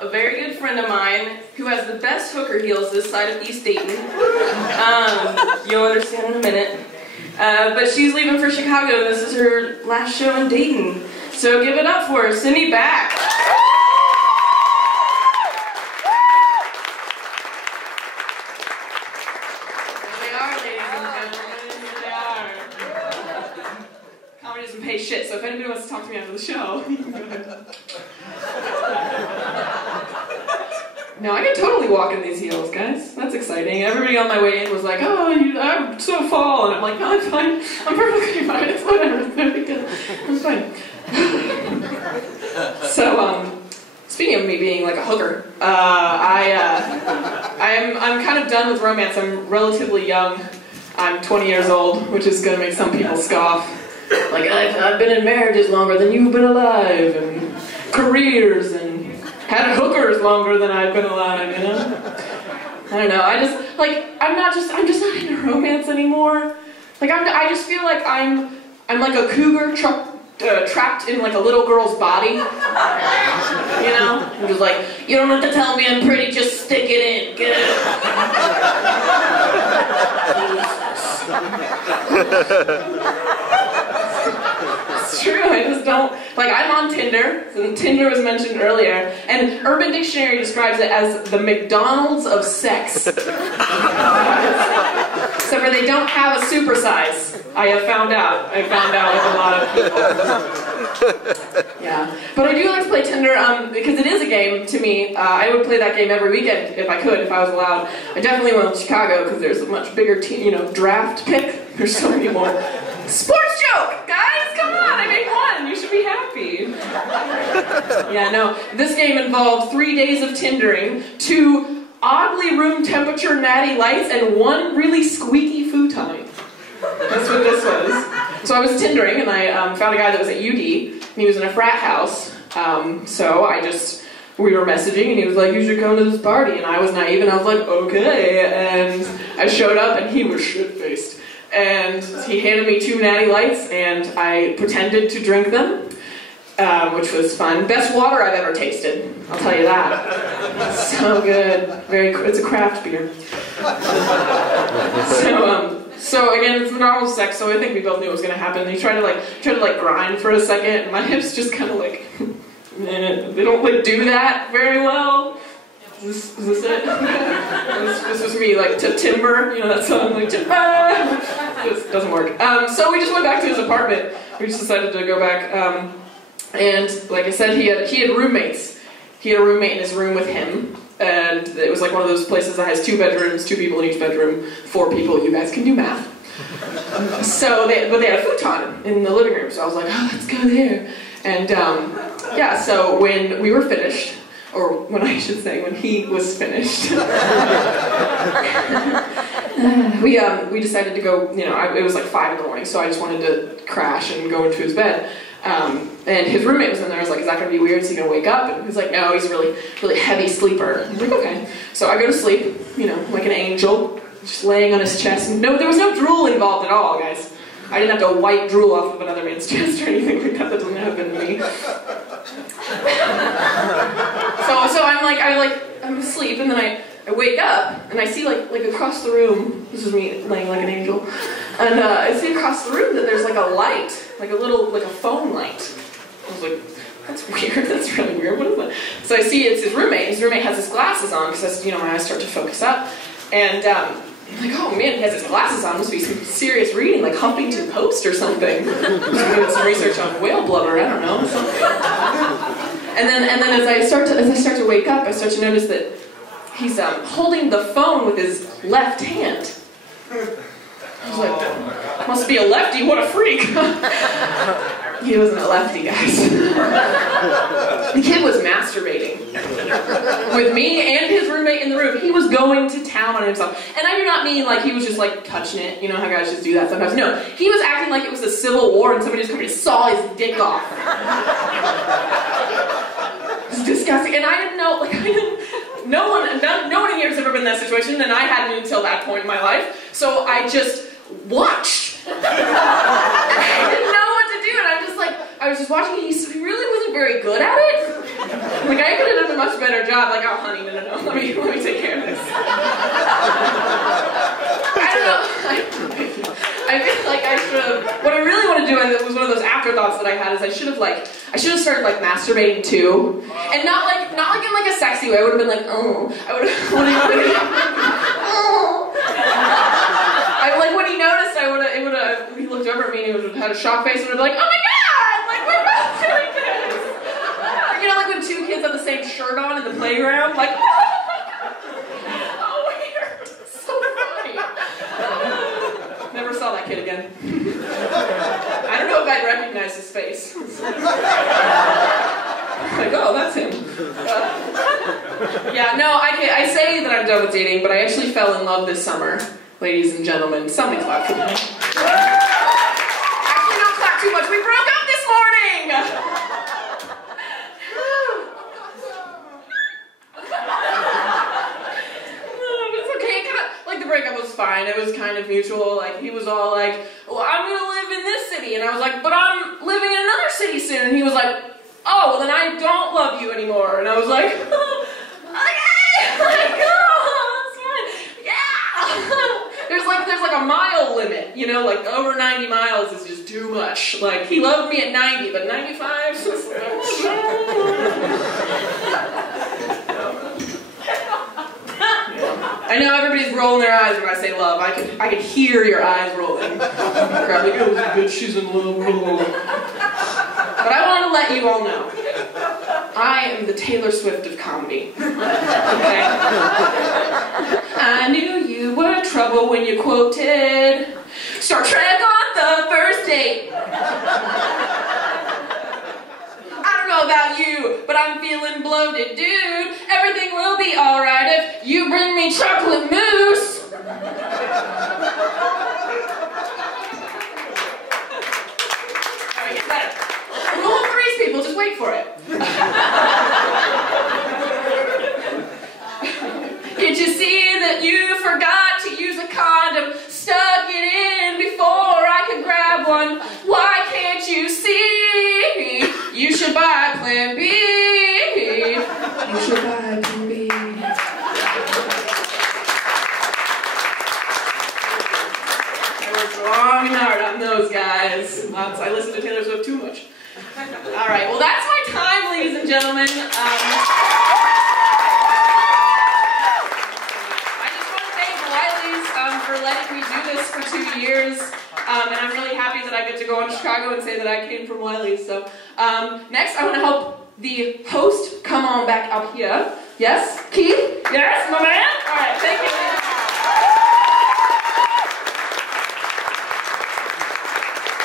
a very good friend of mine who has the best hooker heels this side of East Dayton. You'll understand in a minute. But she's leaving for Chicago. This is her last show in Dayton. So give it up for her. Send me back. Comedy doesn't pay shit, so if anybody wants to talk to me after the show, no, I could totally walk in these heels, guys. That's exciting. Everybody on my way in was like, "Oh, I'm so fall," and I'm like, "No, I'm fine. I'm perfectly fine. It's whatever. It's no big deal. I'm fine." So, speaking of me being like a hooker, I'm kind of done with romance. I'm relatively young. I'm 20 years old, which is going to make some people scoff. Like, I've been in marriages longer than you've been alive, and careers, and had hookers longer than I've been alive, you know? I don't know, I'm just not into romance anymore. Like, I just feel like I'm like a cougar trapped in like a little girl's body. You know? I'm just like, you don't have to tell me I'm pretty, just stick it in, get it. It's true, I just don't, like, I'm on Tinder, and Tinder was mentioned earlier, and Urban Dictionary describes it as the McDonald's of sex. Except for they don't have a supersize. I have found out. I found out with a lot of people. Yeah. But I do like to play Tinder because it is a game to me. I would play that game every weekend if I could, if I was allowed. I definitely went to Chicago because there's a much bigger team, you know, draft pick. There's so many more. Sports joke! Guys, come on! I made one! You should be happy. Yeah, no. This game involved 3 days of Tindering, 2 oddly room temperature natty lights, and 1 really squeaky futon. That's what this was. So I was Tindering, and I found a guy that was at UD, and he was in a frat house. So we were messaging, and he was like, "You should come to this party." And I was naive, and I was like, "Okay." And I showed up, and he was shit-faced. And he handed me 2 natty lights, and I pretended to drink them, which was fun. Best water I've ever tasted, I'll tell you that. So good. It's a craft beer. So again, it's normal sex, so I think we both knew it was going to happen. He tried to grind for a second, and my hips just kind of like, they don't like do that very well. Is this it? This was me, like, to timber, you know that song, like, timber! It doesn't work. So we just went back to his apartment. We just decided to go back, and like I said, he had roommates. He had a roommate in his room with him, and it was like one of those places that has 2 bedrooms, 2 people in each bedroom, 4 people. You guys can do math. But they had a futon in the living room, so I was like, "Oh, let's go there." And yeah, so when we were finished, or when he was finished, we decided to go, you know, it was like 5 in the morning, so I just wanted to crash and go into his bed. And his roommate was in there. I was like, "Is that going to be weird? Is he going to wake up?" And he's like, "No, he's a really, really heavy sleeper." I was like, "Okay." So I go to sleep, you know, like an angel, just laying on his chest. No, there was no drool involved at all, guys. I didn't have to wipe drool off of another man's chest or anything like that. That doesn't happen to me. So I'm asleep, and then I wake up, and I see like across the room, this is me laying like an angel, and I see across the room that there's like a light, like a phone light. I was like, "That's weird, that's really weird, what is that?" So I see it's his roommate. His roommate has his glasses on, because, you know, my eyes start to focus up, and I'm like, "Oh man, he has his glasses on, must be some serious reading, like Huffington Post or something." Just doing some research on whale blubber, I don't know, something. And then as I start to wake up, I start to notice that he's holding the phone with his left hand. I was like, "Must be a lefty, what a freak." He wasn't a lefty, guys. The kid was masturbating with me and his roommate in the room. He was going to town on himself. And I do not mean like he was just like touching it. You know how guys just do that sometimes. No, he was acting like it was a civil war and somebody was coming to saw his dick off. It's disgusting. And I didn't know, like, no one in here has ever been in that situation, and I hadn't until that point in my life. So I just watched. I didn't know what to do, and I was just watching it, he really wasn't very good at it. Like, I could have done a much better job. Like, oh, honey, no, let me take care of this. I don't know. I feel like I should have. What I really want to do, and it was one of those afterthoughts that I had, is I should have started like masturbating too, and not like in like a sexy way. I would have been like, oh, I would have. Like when he noticed, he looked over at me and he would have had a shock face and would have been like, oh my god, like we're both doing this. You know, like when two kids have the same shirt on in the playground, like, oh weird, so funny. Never saw that kid again. I don't know if I'd recognize his face. Like, oh, that's him. Yeah, no, I say that I'm done with dating, but I actually fell in love this summer. Ladies and gentlemen, something clap for me. Actually, don't clap too much. We broke up this morning! It's okay. Like, the breakup was fine. It was kind of mutual. Like, he was all like, well, I'm going to live in this city. And I was like, but I'm living in another city soon. And he was like, oh, well, then I don't love you anymore. And I was like, okay! Like, there's like a mile limit, you know, like over 90 miles is just too much. Like, he loved me at 90, but 95 is just like, I know everybody's rolling their eyes when I say love. I could hear your eyes rolling. Crap, like, oh, good, she's in love. But I want to let you all know, I am the Taylor Swift of comedy. Okay? I knew you were trouble when you quoted Star Trek on the first date. I don't know about you, but I'm feeling bloated, dude. Everything will be alright if you bring me chocolate mousse. Alright, get better. The whole three's people, just wait for it. Did you see that you forgot to use a condom? Stuck it in before I could grab one. Why can't you see? You should buy Plan B. You should buy Plan B. I worked long and hard on those guys. I listen to Taylor Swift too much. Alright, well that's my time, ladies and gentlemen. For letting me do this for 2 years, and I'm really happy that I get to go on Chicago and say that I came from Wiley. So next I want to help the host come on back up here. Yes, Keith? Yes, my man? Alright, thank you.